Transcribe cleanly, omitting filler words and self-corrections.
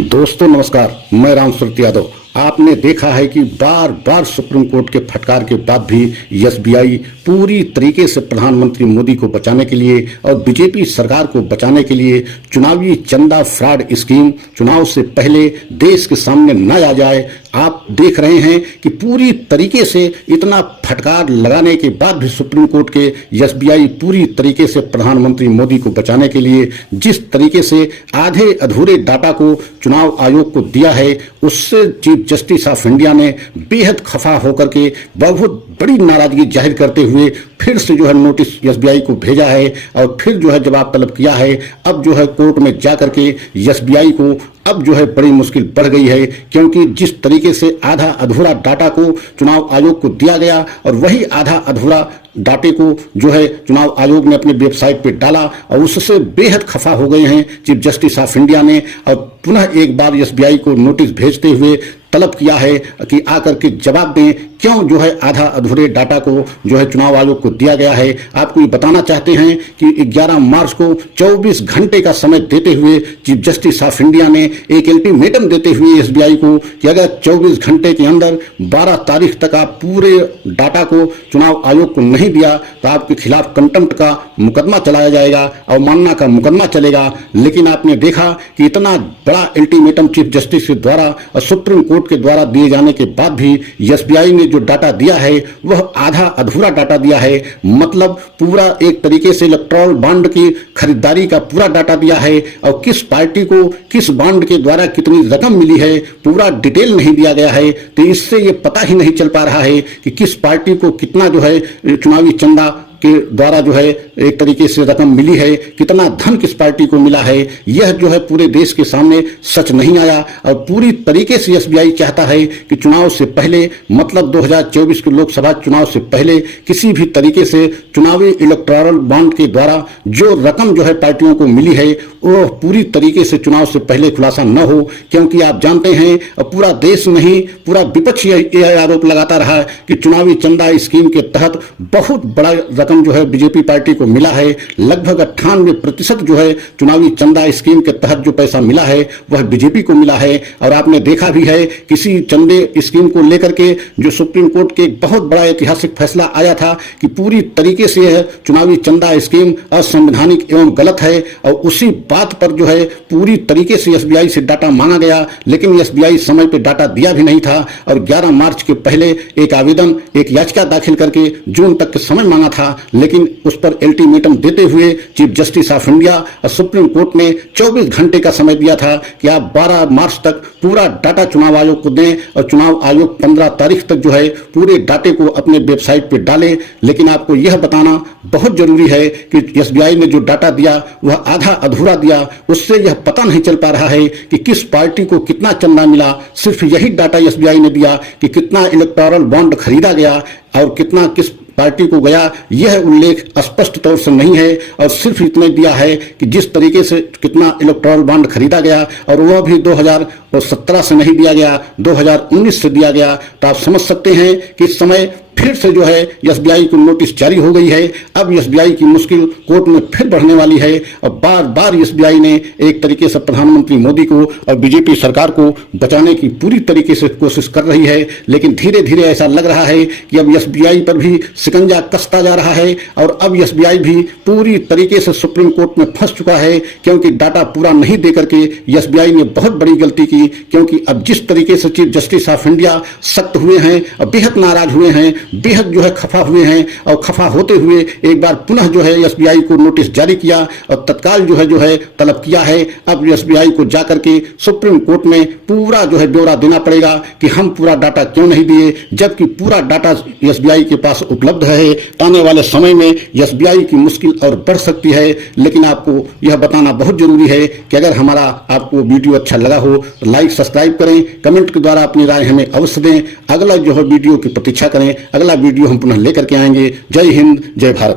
दोस्तों नमस्कार, मैं रामसूरत यादव। आपने देखा है कि बार बार सुप्रीम कोर्ट के फटकार के बाद भी एसबीआई पूरी तरीके से प्रधानमंत्री मोदी को बचाने के लिए और बीजेपी सरकार को बचाने के लिए चुनावी चंदा फ्रॉड स्कीम चुनाव से पहले देश के सामने न आ जाए। आप देख रहे हैं कि पूरी तरीके से इतना फटकार लगाने के बाद भी सुप्रीम कोर्ट के एसबीआई पूरी तरीके से प्रधानमंत्री मोदी को बचाने के लिए जिस तरीके से आधे अधूरे डाटा को चुनाव आयोग को दिया है, उससे चीफ जस्टिस ऑफ इंडिया ने बेहद खफा होकर के बहुत बड़ी नाराजगी जाहिर करते हुए फिर से जो है नोटिस एसबीआई को भेजा है और फिर जो है जवाब तलब किया है। अब जो है कोर्ट में जाकर के एसबीआई को अब जो है बड़ी मुश्किल बढ़ गई है, क्योंकि जिस तरीके से आधा अधूरा डाटा को चुनाव आयोग को दिया गया और वही आधा अधूरा डाटे को जो है चुनाव आयोग ने अपने वेबसाइट पे डाला और उससे बेहद खफा हो गए हैं चीफ जस्टिस ऑफ इंडिया ने। और पुनः एक बार एसबीआई को नोटिस भेजते हुए तलब किया है कि आकर के जवाब दें क्यों जो है आधा अधूरे डाटा को जो है चुनाव आयोग को दिया गया है। आपको ये बताना चाहते हैं कि 11 मार्च को 24 घंटे का समय देते हुए चीफ जस्टिस ऑफ इंडिया ने एक अल्टीमेटम देते हुए एसबीआई को कि अगर 24 घंटे के अंदर 12 तारीख तक आप पूरे डाटा को चुनाव आयोग को नहीं दिया तो आपके खिलाफ कंटेम्प्ट का मुकदमा चलाया जाएगा, अवमानना का मुकदमा चलेगा। लेकिन आपने देखा कि इतना बड़ा अल्टीमेटम चीफ जस्टिस के द्वारा और सुप्रीम कोर्ट के द्वारा दिए जाने के बाद भी एसबीआई ने जो डाटा दिया है वह आधा अधूरा डाटा दिया है। मतलब पूरा एक तरीके से इलेक्टोरल बॉन्ड की खरीदारी का पूरा डाटा दिया है और किस पार्टी को किस बॉन्ड के द्वारा कितनी रकम मिली है पूरा डिटेल नहीं दिया गया है। तो इससे ये पता ही नहीं चल पा रहा है कि किस पार्टी को कितना जो है चुनावी चंदा के द्वारा जो है एक तरीके से रकम मिली है, कितना धन किस पार्टी को मिला है। यह जो है पूरे देश के सामने सच नहीं आया और पूरी तरीके से एसबीआई चाहता है कि चुनाव से पहले मतलब 2024 के लोकसभा चुनाव से पहले किसी भी तरीके से चुनावी इलेक्टोरल बॉन्ड के द्वारा जो रकम जो है पार्टियों को मिली है वो पूरी तरीके से चुनाव से पहले खुलासा न हो। क्योंकि आप जानते हैं पूरा देश नहीं पूरा विपक्ष यह आरोप लगाता रहा कि चुनावी चंदा स्कीम के तहत बहुत बड़ा रकम जो है बीजेपी पार्टी को मिला है। लगभग 98% जो है चुनावी चंदा स्कीम के तहत जो पैसा मिला है वह बीजेपी को मिला है। और आपने देखा भी है किसी चंदे स्कीम को लेकर के जो सुप्रीम कोर्ट के एक बहुत बड़ा ऐतिहासिक फैसला आया था कि पूरी तरीके से यह चुनावी चंदा स्कीम असंवैधानिक एवं गलत है और उसी बात पर जो है पूरी तरीके से एसबीआई से डाटा मांगा गया। लेकिन एसबीआई समय पे डाटा दिया भी नहीं था और 11 मार्च के पहले एक आवेदन एक याचिका दाखिल करके जून तक के समय मांगा था। लेकिन उस पर अल्टीमेटम देते हुए चीफ जस्टिस ऑफ इंडिया और सुप्रीम कोर्ट ने 24 घंटे का समय दिया था कि आप 12 मार्च तक पूरा डाटा चुनाव आयोग को दें और चुनाव आयोग 15 तारीख तक जो है पूरे डाटे को अपने वेबसाइट पर डाले। लेकिन आपको यह बताना बहुत जरूरी है कि एसबीआई ने जो डाटा दिया वह आधा अधूरा दिया। उससे यह पता नहीं चल पा रहा है कि किस पार्टी को कितना चंदा मिला। सिर्फ यही डाटा एसबीआई ने दिया कि कितना इलेक्टोरल बॉन्ड खरीदा गया और कितना किस पार्टी को गया, यह उल्लेख स्पष्ट तौर से नहीं है। और सिर्फ इतना दिया है कि जिस तरीके से कितना इलेक्टोरल बॉन्ड खरीदा गया और वह भी 2017 से नहीं दिया गया, 2019 से दिया गया। तो आप समझ सकते हैं कि इस समय फिर से जो है एसबीआई को नोटिस जारी हो गई है। अब एसबीआई की मुश्किल कोर्ट में फिर बढ़ने वाली है और बार बार एसबीआई ने एक तरीके से प्रधानमंत्री मोदी को और बीजेपी सरकार को बचाने की पूरी तरीके से कोशिश कर रही है। लेकिन धीरे धीरे ऐसा लग रहा है कि अब एसबीआई पर भी शिकंजा कसता जा रहा है और अब एसबीआई भी पूरी तरीके से सुप्रीम कोर्ट में फंस चुका है। क्योंकि डाटा पूरा नहीं दे करके एसबीआई ने बहुत बड़ी गलती की। क्योंकि अब जिस तरीके से चीफ जस्टिस ऑफ इंडिया सख्त हुए हैं और बेहद नाराज हुए हैं, बेहद जो है खफा हुए हैं और खफा होते हुए एक बार पुनः जो है एसबीआई को नोटिस जारी किया और तत्काल जो है तलब किया है। अब एसबीआई को जाकर के सुप्रीम कोर्ट में पूरा जो है ब्यौरा देना पड़ेगा कि हम पूरा डाटा क्यों नहीं दिए, जबकि पूरा डाटा एसबीआई के पास उपलब्ध है। आने वाले समय में एसबीआई की मुश्किल और बढ़ सकती है। लेकिन आपको यह बताना बहुत जरूरी है कि अगर हमारा आपको वीडियो अच्छा लगा हो तो लाइक सब्सक्राइब करें, कमेंट के द्वारा अपनी राय हमें अवश्य दें। अगला जो है वीडियो की प्रतीक्षा करें, अगला वीडियो हम पुनः लेकर के आएंगे। जय हिंद, जय भारत।